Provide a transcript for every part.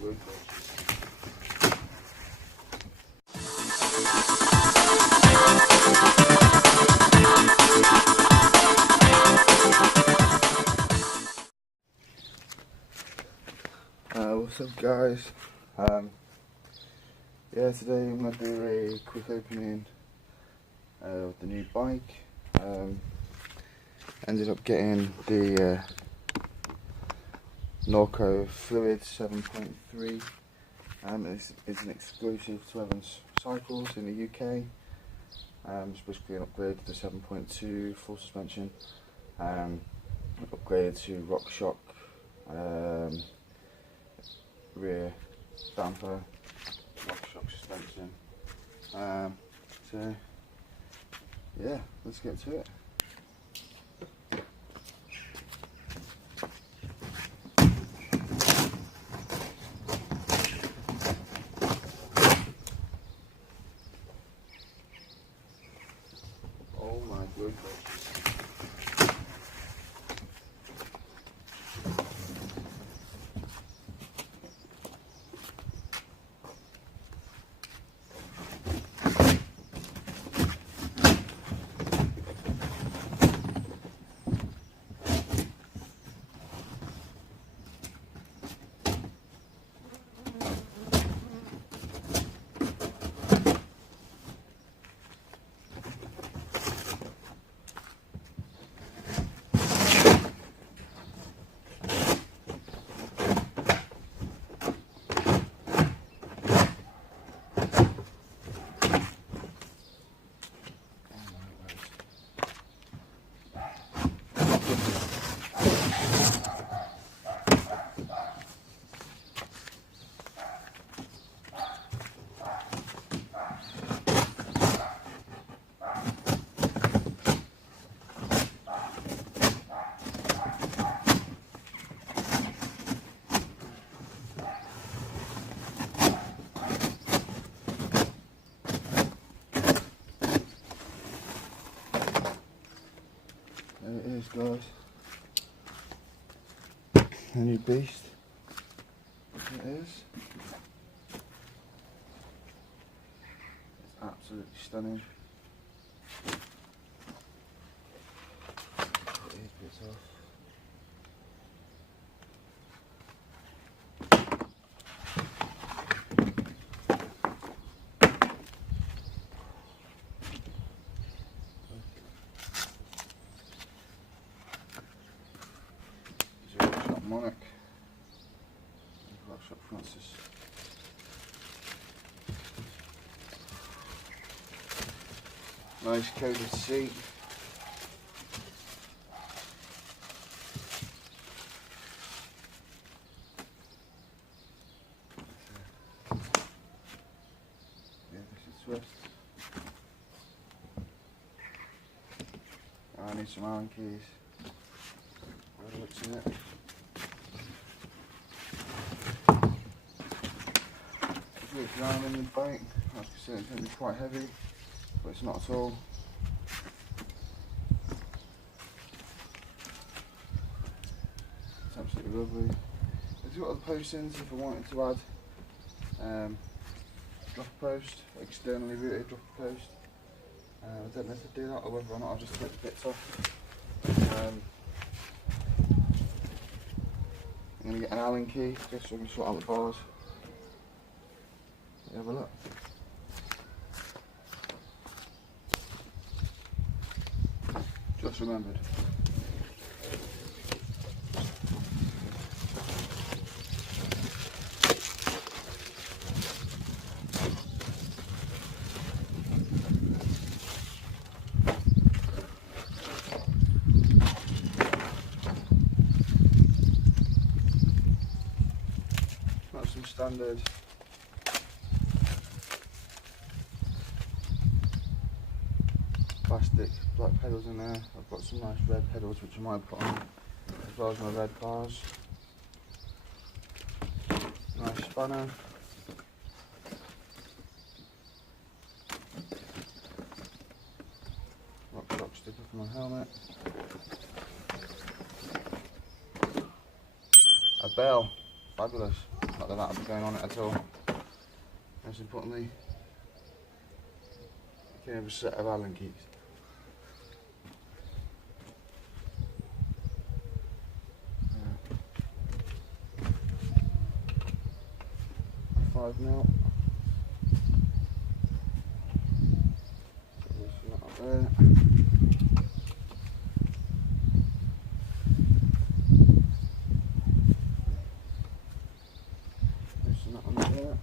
good. What's up, guys? Yeah, today I'm going to do a quick opening of the new bike. Ended up getting the Norco Fluid 7.3. It's an exclusive to Evans Cycles in the UK. It's basically an upgrade to the 7.2 full suspension. Upgraded to RockShox rear damper, RockShox suspension. So yeah, let's get to it. Oh my goodness. There it is, guys. The new beast. It is. It's absolutely stunning. It is bits off. Monarch, RockShox Francis. Nice coated seat. Yeah, this is Swift. I need some Allen keys. What's in it? Around in the bike, like I said, it's going to be quite heavy, but it's not at all. It's absolutely lovely. It's got other postings if I wanted to add drop post, externally routed drop post. I don't know if I do that or whether or not I'll just take the bits off. I'm going to get an Allen key just so I can sort out the bars. Have a look. Just remembered. That's some standard plastic black pedals in there. I've got some nice red pedals which I might put on, as well as my red bars. Nice spanner. RockShox sticker for my helmet. A bell, fabulous. Not that that'll be going on it at all. Most importantly, you can have a set of Allen keys. Five mil. Loosen that up there. Loosen that one there.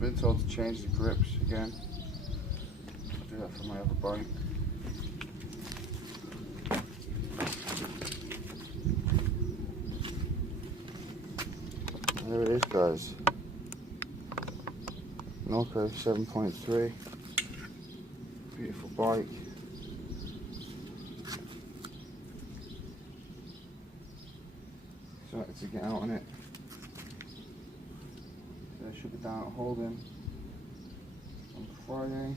Been told to change the grips again. I'll do that for my other bike. There it is, guys. Norco 7.3. Beautiful bike. Excited to get out on it. So I should be down at Holden on Friday.